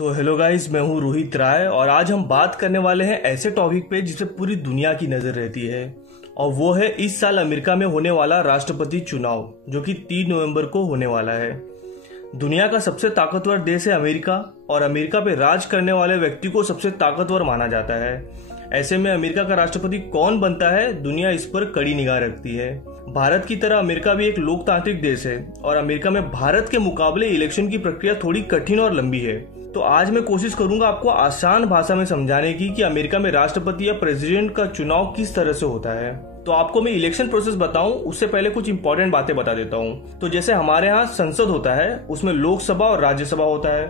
तो hello guys, मैं हूँ रोहित राय और आज हम बात करने वाले हैं ऐसे टॉपिक पे जिस पे पूरी दुनिया की नजर रहती है। और वो है इस साल अमेरिका में होने वाला राष्ट्रपति चुनाव, जो कि 3 नवंबर को होने वाला है। दुनिया का सबसे ताकतवर देश है अमेरिका और अमेरिका पे राज करने वाले व्यक्ति को सबसे ताकतवर माना जाता है। ऐसे में अमेरिका का राष्ट्रपति कौन बनता है, दुनिया इस पर कड़ी निगाह रखती है। भारत की तरह अमेरिका भी एक लोकतांत्रिक देश है और अमेरिका में भारत के मुकाबले इलेक्शन की प्रक्रिया थोड़ी कठिन और लंबी है। तो आज मैं कोशिश करूंगा आपको आसान भाषा में समझाने की कि अमेरिका में राष्ट्रपति या प्रेसिडेंट का चुनाव किस तरह से होता है। तो आपको मैं इलेक्शन प्रोसेस बताऊं उससे पहले कुछ इंपॉर्टेंट बातें बता देता हूं। तो जैसे हमारे यहाँ संसद होता है, उसमें लोकसभा और राज्यसभा होता है,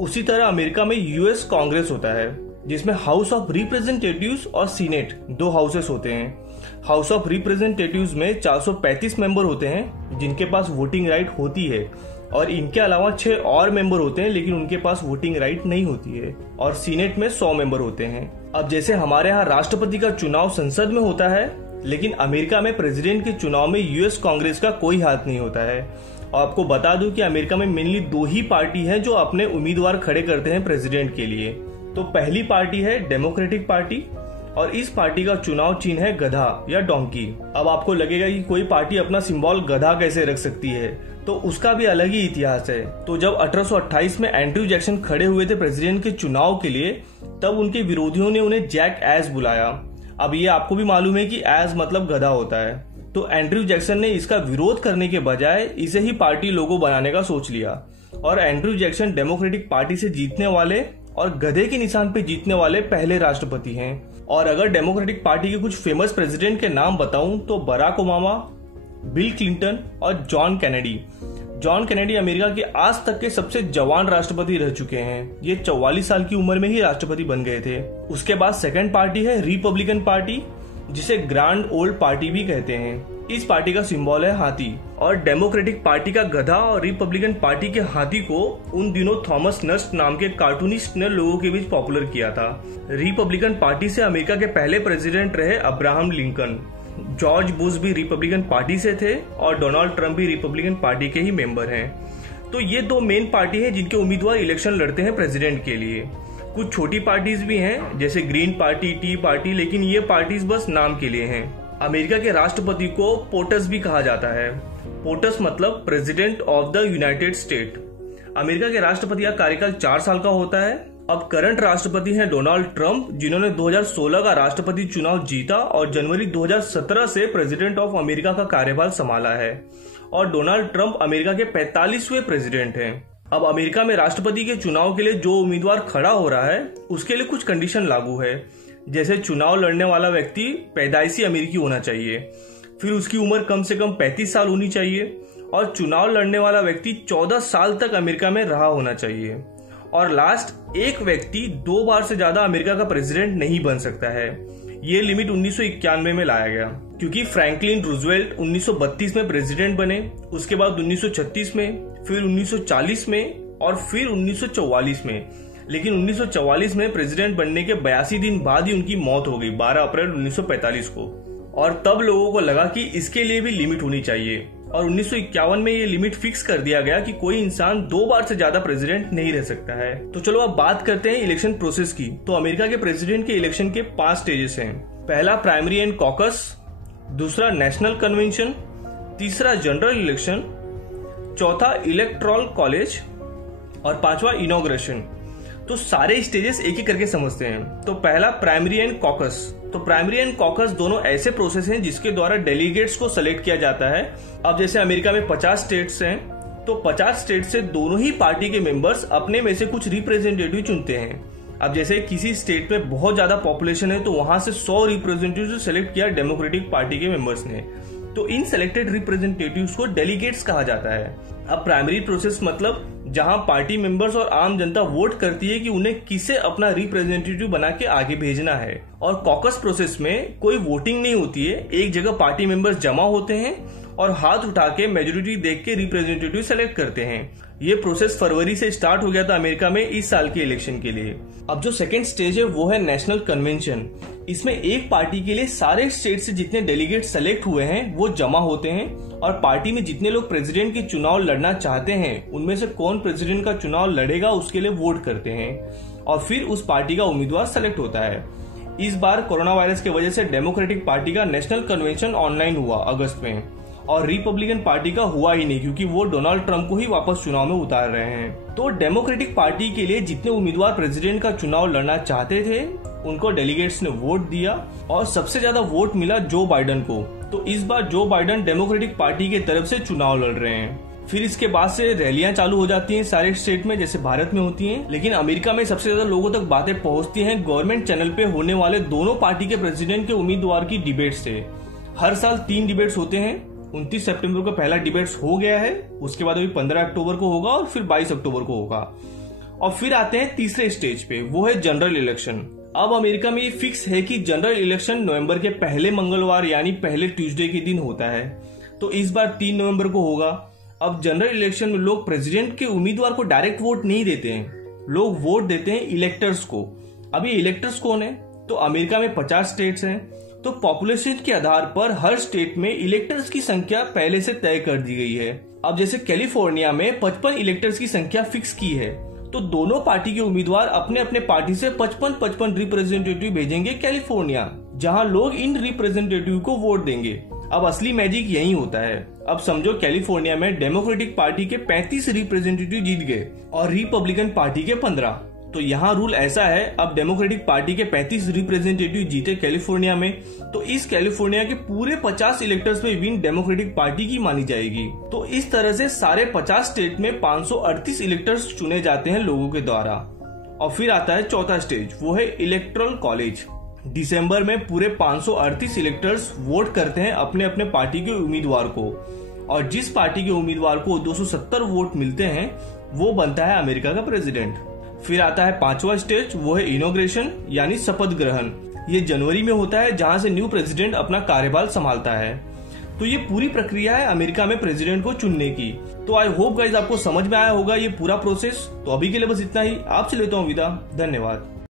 उसी तरह अमेरिका में यूएस कांग्रेस होता है, जिसमें हाउस ऑफ रिप्रेजेंटेटिव्स और सीनेट 2 हाउसेस होते हैं। हाउस ऑफ रिप्रेजेंटेटिव्स में 435 मेंबर होते हैं जिनके पास वोटिंग राइट होती है, और इनके अलावा 6 और मेंबर होते हैं लेकिन उनके पास वोटिंग राइट नहीं होती है। और सीनेट में 100 मेंबर होते हैं। अब जैसे हमारे यहाँ राष्ट्रपति का चुनाव संसद में होता है, लेकिन अमेरिका में प्रेसिडेंट के चुनाव में यूएस कांग्रेस का कोई हाथ नहीं होता है। और आपको बता दूं कि अमेरिका में मेनली 2 ही पार्टी है जो अपने उम्मीदवार खड़े करते हैं प्रेसिडेंट के लिए। तो पहली पार्टी है डेमोक्रेटिक पार्टी और इस पार्टी का चुनाव चिन्ह है गधा या डोंकी। अब आपको लगेगा कि कोई पार्टी अपना सिंबल गधा कैसे रख सकती है, तो उसका भी अलग ही इतिहास है। तो जब 1828 में एंड्रयू जैक्सन खड़े हुए थे प्रेसिडेंट के चुनाव के लिए, तब उनके विरोधियों ने उन्हें जैक एस बुलाया। अब ये आपको भी मालूम है कि एस मतलब गधा होता है। तो एंड्रयू जैक्सन ने इसका विरोध करने के बजाय इसे ही पार्टी लोगो बनाने का सोच लिया। और एंड्रयू जैक्सन डेमोक्रेटिक पार्टी से जीतने वाले और गधे के निशान पे जीतने वाले पहले राष्ट्रपति हैं। और अगर डेमोक्रेटिक पार्टी के कुछ फेमस प्रेसिडेंट के नाम बताऊं तो बराक ओबामा, बिल क्लिंटन और John Kennedy. John Kennedy America के आज तक के सबसे जवान राष्ट्रपति रह चुके हैं। ये 44 साल की उम्र में ही राष्ट्रपति बन गए थे। उसके बाद सेकंड पार्टी है रिपब्लिकन पार्टी, जिसे ग्रैंड ओल्ड पार्टी भी कहते हैं। इस पार्टी का सिंबल है हाथी। और डेमोक्रेटिक पार्टी का गधा और रिपब्लिकन पार्टी के हाथी को उन दिनों थॉमस नस्ट नाम के कार्टूनिस्ट ने लोगों के बीच पॉपुलर किया था। रिपब्लिकन पार्टी से अमेरिका के पहले प्रेसिडेंट रहे अब्राहम लिंकन। जॉर्ज बुश भी रिपब्लिकन पार्टी से थे और डोनाल्ड ट्रंप भी रिपब्लिकन पार्टी के ही मेंबर हैं। तो ये 2 मेन पार्टी है जिनके उम्मीदवार इलेक्शन लड़ते हैं प्रेसिडेंट के लिए। कुछ छोटी पार्टीज भी हैं जैसे ग्रीन पार्टी, टी पार्टी, लेकिन ये पार्टीज बस नाम के लिए हैं। अमेरिका के राष्ट्रपति को पोटस भी कहा जाता है। पोटस मतलब president of the United state. America के राष्ट्रपति का कार्यकाल 4 साल का होता है। अब करंट राष्ट्रपति हैं डोनाल्ड ट्रंप, जिन्होंने 2016 का राष्ट्रपति चुनाव जीता और जनवरी 2017 से प्रेसिडेंट ऑफ अमेरिका का कार्यभार संभाला है। और डोनाल्ड ट्रंप अमेरिका के 45वें प्रेसिडेंट हैं। अब अमेरिका में राष्ट्रपति के चुनाव के लिए जो उम्मीदवार खड़ा हो रहा है उसके लिए कुछ कंडीशन लागू है। जैसे चुनाव लड़ने वाला व्यक्ति पैदाइशी अमेरिकी होना चाहिए, फिर उसकी उम्र कम से कम 35 साल होनी चाहिए, और चुनाव लड़ने वाला व्यक्ति 14 साल तक अमेरिका में रहा होना चाहिए। और लास्ट, एक व्यक्ति 2 बार से ज्यादा अमेरिका का प्रेसिडेंट नहीं बन सकता है। ये लिमिट 1991 में लाया गया क्योंकि फ्रैंकलिन रूजवेल्ट 1932 में प्रेसिडेंट बने, उसके बाद 1936 में, फिर 1940 में और फिर 1944 में। लेकिन 1944 में प्रेसिडेंट बनने के 82 दिन बाद ही उनकी मौत हो गई, 12 अप्रैल 1945 को। और तब लोगों को लगा कि इसके लिए भी लिमिट होनी चाहिए, और 1951 में ये लिमिट फिक्स कर दिया गया कि कोई इंसान 2 बार से ज्यादा प्रेसिडेंट नहीं रह सकता है। तो चलो अब बात करते हैं इलेक्शन प्रोसेस की। तो अमेरिका के प्रेसिडेंट के इलेक्शन के 5 स्टेजेस हैं। पहला प्राइमरी एंड कॉकस, दूसरा नेशनल कन्वेंशन, तीसरा जनरल इलेक्शन, चौथा इलेक्टोरल कॉलेज और 5वां इनॉग्रेशन। तो सारे स्टेजेस एक एक करके समझते हैं। तो पहला प्राइमरी एंड कॉकस। तो प्राइमरी एंड कॉकस दोनों ऐसे प्रोसेस हैं जिसके द्वारा डेलीगेट्स को सेलेक्ट किया जाता है। अब जैसे अमेरिका में 50 स्टेट्स हैं, तो 50 स्टेट से दोनों ही पार्टी के मेंबर्स अपने में से कुछ रिप्रेजेंटेटिव चुनते हैं। अब जैसे किसी स्टेट में बहुत ज्यादा पॉपुलेशन है तो वहां से 100 रिप्रेजेंटेटिव सेलेक्ट किया डेमोक्रेटिक पार्टी के मेंबर्स ने। तो इन सेलेक्टेड रिप्रेजेंटेटिव्स को डेलीगेट्स कहा जाता है। अब प्राइमरी प्रोसेस मतलब जहां पार्टी मेंबर्स और आम जनता वोट करती है कि उन्हें किसे अपना रिप्रेजेंटेटिव बना के आगे भेजना है। और कॉकस प्रोसेस में कोई वोटिंग नहीं होती है, एक जगह पार्टी मेंबर्स जमा होते हैं और हाथ उठा के मेजोरिटी देख के रिप्रेजेंटेटिव सेलेक्ट करते हैं। ये प्रोसेस फरवरी से स्टार्ट हो गया था अमेरिका में इस साल के इलेक्शन के लिए। अब जो सेकेंड स्टेज है वो है नेशनल कन्वेंशन। इसमें एक पार्टी के लिए सारे स्टेट से जितने डेलीगेट सेलेक्ट हुए हैं वो जमा होते हैं और पार्टी में जितने लोग प्रेसिडेंट के चुनाव लड़ना चाहते हैं उनमें से कौन प्रेसिडेंट का चुनाव लड़ेगा उसके लिए वोट करते हैं और फिर उस पार्टी का उम्मीदवार सेलेक्ट होता है। इस बार कोरोना वायरस की वजह से डेमोक्रेटिक पार्टी का नेशनल कन्वेंशन ऑनलाइन हुआ अगस्त में और रिपब्लिकन पार्टी का हुआ ही नहीं क्योंकि वो डोनाल्ड ट्रंप को ही वापस चुनाव में उतार रहे हैं। तो डेमोक्रेटिक पार्टी के लिए जितने उम्मीदवार प्रेसिडेंट का चुनाव लड़ना चाहते थे उनको डेलीगेट्स ने वोट दिया और सबसे ज्यादा वोट मिला जो बाइडन को। तो इस बार जो बाइडन डेमोक्रेटिक पार्टी की तरफ से चुनाव लड़ रहे हैं। फिर इसके बाद से रैलियां चालू हो जाती हैं सारे स्टेट में जैसे भारत में होती हैं, लेकिन अमेरिका में सबसे ज्यादा लोगों तक बातें पहुंचती हैं गवर्नमेंट चैनल पे होने वाले दोनों पार्टी के प्रेसिडेंट के उम्मीदवार की डिबेट से। हर साल 3 डिबेट्स होते हैं। 29 सितंबर को पहला डिबेट्स हो गया है, उसके बाद अभी 15 अक्टूबर को होगा और फिर 22 अक्टूबर को होगा। और फिर आते हैं तीसरे स्टेज पे, वो है जनरल इलेक्शन। अब अमेरिका में ये फिक्स है कि जनरल इलेक्शन नवंबर के पहले मंगलवार यानी पहले ट्यूसडे के दिन होता है। तो इस बार 3 नवंबर को होगा। अब जनरल इलेक्शन में लोग प्रेसिडेंट के उम्मीदवार को डायरेक्ट वोट नहीं देते हैं, लोग वोट देते हैं इलेक्टर्स को। अब ये इलेक्टर्स कौन है? तो अमेरिका में 50 स्टेट्स हैं, तो पॉपुलेशन के आधार पर हर स्टेट में इलेक्टर्स की संख्या पहले से तय कर दी गई है। अब जैसे कैलिफोर्निया में 55 इलेक्टर्स की संख्या फिक्स की है, तो दोनों पार्टी के उम्मीदवार अपने अपने पार्टी से 55 रिप्रेजेंटेटिव भेजेंगे कैलिफोर्निया, जहां लोग इन रिप्रेजेंटेटिव को वोट देंगे। अब असली मैजिक यही होता है। अब समझो कैलिफोर्निया में डेमोक्रेटिक पार्टी के 35 रिप्रेजेंटेटिव जीत गए और रिपब्लिकन पार्टी के 15। तो यहाँ रूल ऐसा है, अब डेमोक्रेटिक पार्टी के 35 रिप्रेजेंटेटिव जीते कैलिफोर्निया में, तो इस कैलिफोर्निया के पूरे 50 इलेक्टर्स में विन डेमोक्रेटिक पार्टी की मानी जाएगी। तो इस तरह से सारे 50 स्टेट में 538 इलेक्टर्स चुने जाते हैं लोगों के द्वारा। और फिर आता है चौथा स्टेज, वो है इलेक्टोरल कॉलेज। दिसंबर में पूरे 538 इलेक्टर्स वोट करते हैं अपने अपने पार्टी के उम्मीदवार को, और जिस पार्टी के उम्मीदवार को 270 वोट मिलते हैं वो बनता है अमेरिका का प्रेसिडेंट। फिर आता है 5वां स्टेज, वो है इनॉग्रेशन यानी शपथ ग्रहण। ये जनवरी में होता है, जहां से न्यू प्रेसिडेंट अपना कार्यभार संभालता है। तो ये पूरी प्रक्रिया है अमेरिका में प्रेसिडेंट को चुनने की। तो आई होप गाइस आपको समझ में आया होगा ये पूरा प्रोसेस। तो अभी के लिए बस इतना ही, आपसे लेता हूँ विदा। धन्यवाद।